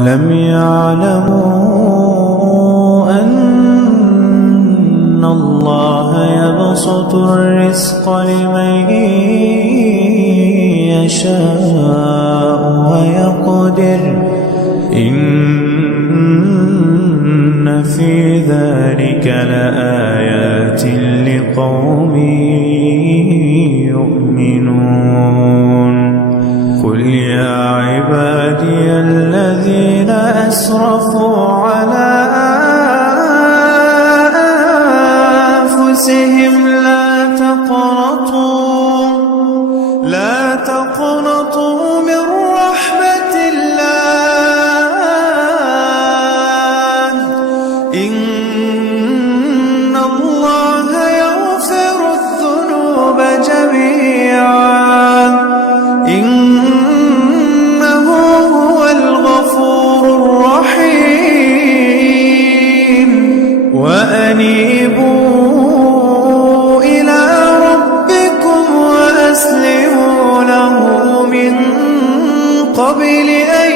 أَوَلَمْ يَعْلَمُوا أَنَّ اللَّهَ يَبْسُطُ الرِّزْقَ لِمَن يَشَاءُ وَيَقْدِرُ إِنَّ فِي ذَلِكَ لَآيَاتٍ لِقَوْمٍ يُؤْمِنُونَ قُلْ يَا عِبَادِيَ الَّذِينَ أَسْرَفُوا عَلَىٰ أَنفُسِهِمْ لَا تَقْنَطُوا مِن رَّحْمَةِ اللَّهِ إِنَّ اللَّهَ يَغْفِرُ الذُّنُوبَ جَمِيعًا إِنَّهُ هُوَ الْغَفُورُ الرَّحِيمُ وَأَنِيبُوا إِلَىٰ رَبِّكُمْ وَأَسْلِمُوا لَهُ مِن قَبْلِ أَن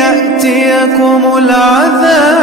يَأْتِيَكُمُ الْعَذَابُ